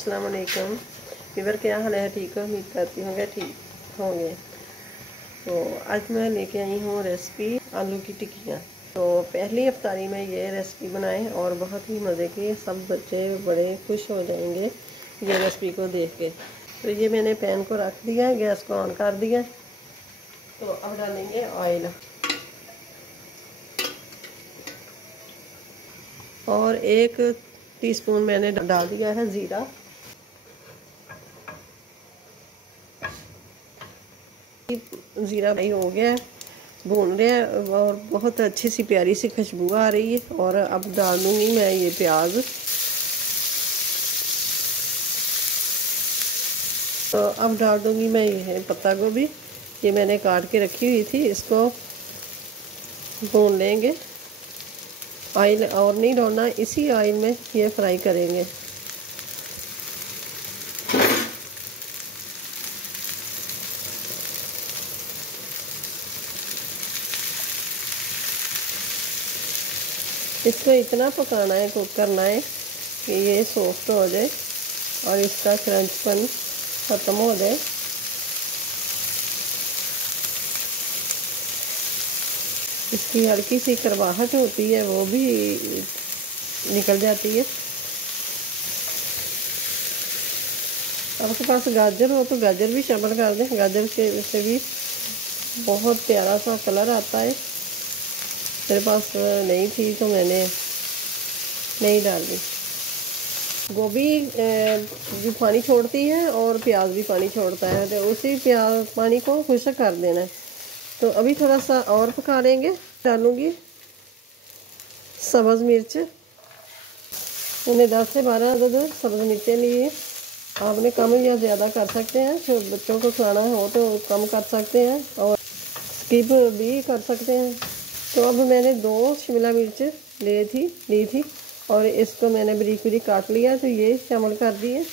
अस्सलाम वालेकुम। फीवर क्या हाल है? ठीक हो? उम्मीद करती होंगे ठीक होंगे। तो आज मैं लेके आई हूँ रेसिपी आलू की टिक्कियाँ। तो पहली अफ्तारी में ये रेसिपी बनाएं और बहुत ही मज़े की, सब बच्चे बड़े खुश हो जाएंगे ये रेसिपी को देख के। तो ये मैंने पैन को रख दिया है, गैस को ऑन कर दिया। तो अब डालेंगे ऑयल और 1 टीस्पून मैंने डाल दिया है ज़ीरा। ज़ीरा फ्राई हो गया है, भून रहे हैं और बहुत अच्छी सी प्यारी सी खुशबू आ रही है। और अब डाल दूँगी मैं ये प्याज। तो अब डाल दूँगी मैं ये पत्ता गोभी, ये मैंने काट के रखी हुई थी, इसको भून लेंगे। ऑयल और नहीं डालना, इसी ऑयल में ये फ्राई करेंगे। इसको इतना पकाना है, कुक करना है कि ये सॉफ्ट हो जाए और इसका क्रंचपन ख़त्म हो जाए। इसकी हल्की सी करवाहट होती है, वो भी निकल जाती है। आपके पास गाजर हो तो गाजर भी शामिल कर दें, गाजर के से भी बहुत प्यारा सा कलर आता है। मेरे पास नहीं थी तो मैंने नहीं डाली। गोभी भी पानी छोड़ती है और प्याज भी पानी छोड़ता है, तो उसी पानी को खुश्क कर देना है। तो अभी थोड़ा सा और पका लेंगे। डालूँगी सब्ज़ मिर्च, मैंने 10 से 12 अदद सब्ज़ मिर्चें ली है। आपने कम या ज़्यादा कर सकते हैं, जो बच्चों को खाना हो तो कम कर सकते हैं और स्किप भी कर सकते हैं। तो अब मैंने 2 शिमला मिर्च ली थी और इसको मैंने बारीक बारीक काट लिया, तो ये शामिल कर दिए।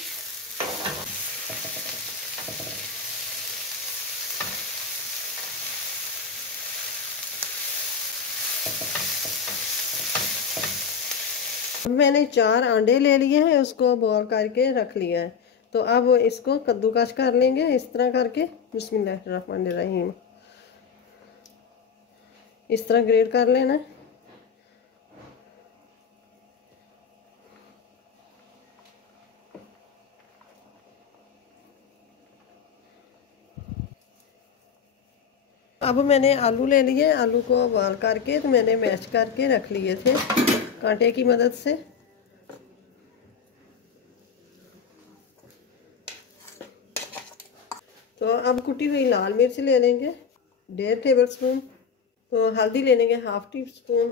मैंने 4 अंडे ले लिए हैं, उसको बॉईल करके रख लिया है। तो अब इसको कद्दूकस कर लेंगे इस तरह करके। बिस्मिल्लाहिर्रहमानिर्रहीम। इस तरह ग्रेट कर लेना। अब मैंने आलू ले लिए, आलू को बॉईल करके तो मैंने मैश करके रख लिए थे कांटे की मदद से। तो अब कुटी हुई लाल मिर्च ले लेंगे 1.5 टेबल स्पून। तो हल्दी ले लेंगे 1/2 टी स्पून।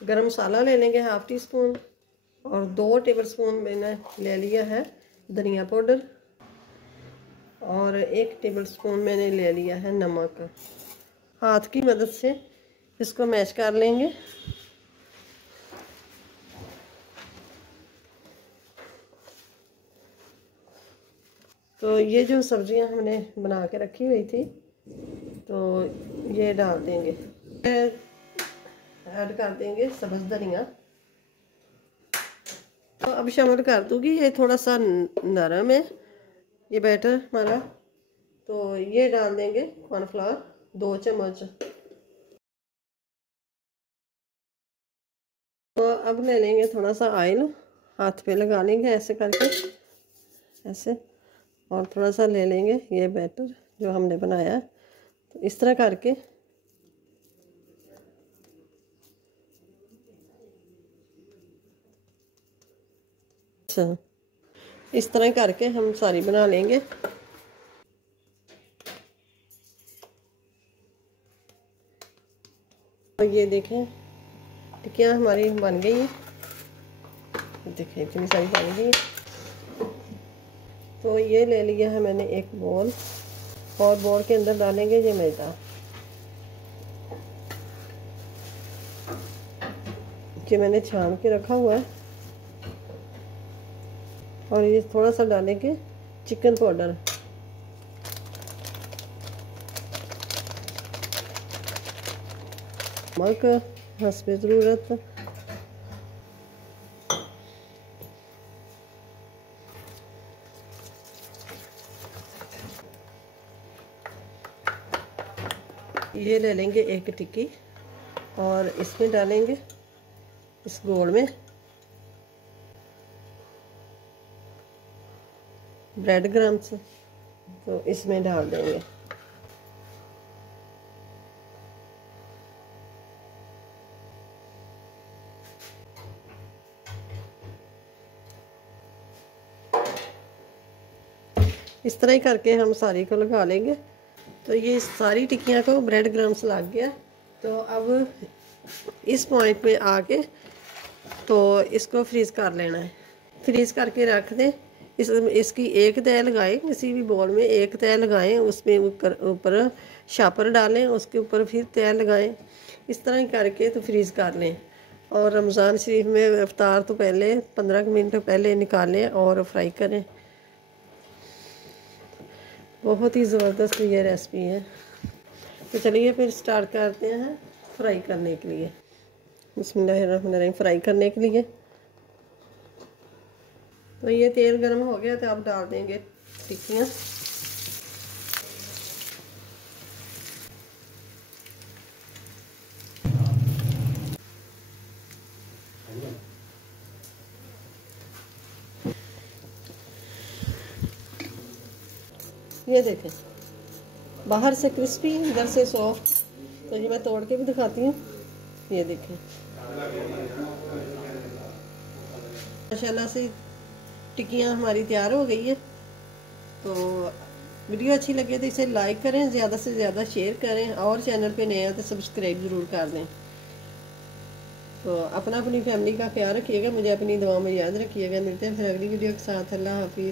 गरम मसाला ले लेंगे 1/2 टी स्पून और 2 टेबल स्पून मैंने ले लिया है धनिया पाउडर और 1 टेबल स्पून मैंने ले लिया है नमक। हाथ की मदद से इसको मैश कर लेंगे। तो ये जो सब्जियां हमने बना के रखी हुई थी, तो ये डाल देंगे, ऐड कर देंगे सब्ज़ धनिया। तो अब शामिल कर दूँगी, ये थोड़ा सा नरम है ये बैटर हमारा। तो ये डाल देंगे कॉर्नफ्लावर 2 चम्मच। तो अब ले लेंगे थोड़ा सा ऑयल, हाथ पे लगा लेंगे ऐसे करके, ऐसे। और थोड़ा सा ले लेंगे ये बैटर जो हमने बनाया है, तो इस तरह करके अच्छा इस तरह करके हम सारी बना लेंगे। और ये देखें टिक्कियाँ हमारी बन गई हैं, देखें इतनी सारी बन गई। तो ये ले लिया है मैंने एक बोल, और बोल के अंदर डालेंगे ये मैदा। ये मैंने छान के रखा हुआ है। और ये थोड़ा सा डालेंगे चिकन पाउडर। नमक हस्बे ज़रूरत। ये ले लेंगे एक टिक्की और इसमें डालेंगे इस गोल में ब्रेड क्रम्स, तो इसमें डाल देंगे। इस तरह ही करके हम सारी को लगा लेंगे। तो ये सारी टिक्कियाँ को ब्रेड क्रम्स लग गया। तो अब इस पॉइंट पे आके तो इसको फ्रीज़ कर लेना है। फ्रीज़ करके रख दें। इसकी एक तय लगाएं, किसी भी बॉल में एक तय लगाएं, उसमें ऊपर शापर डालें, उसके ऊपर फिर तय लगाएं। इस तरह ही करके तो फ्रीज़ कर लें। और रमज़ान शरीफ में इफ्तार तो पहले 15 मिनट पहले निकालें और फ्राई करें। बहुत ही ज़बरदस्त ये रेसिपी है। तो चलिए फिर स्टार्ट करते हैं फ्राई करने के लिए। बिस्मिल्लाहिर्रहमानिर्रहीम। फ्राई करने के लिए तो ये तेल गर्म हो गया, तो अब डाल देंगे टिक्कियाँ। ये देखें, बाहर से क्रिस्पी, अंदर से सॉफ्ट। तो ये मैं तोड़ के भी दिखाती हूँ। ये देखें माशाल्लाह से टिक्कियाँ हमारी तैयार हो गई है। तो वीडियो अच्छी लगे तो इसे लाइक करें, ज़्यादा से ज़्यादा शेयर करें, और चैनल पे नए हैं तो सब्सक्राइब ज़रूर कर दें। तो अपनी फैमिली का ख्याल रखिएगा, मुझे अपनी दुआ में याद रखिएगा। मिलते हैं फिर अगली वीडियो के साथ। अल्लाह हाफिज़।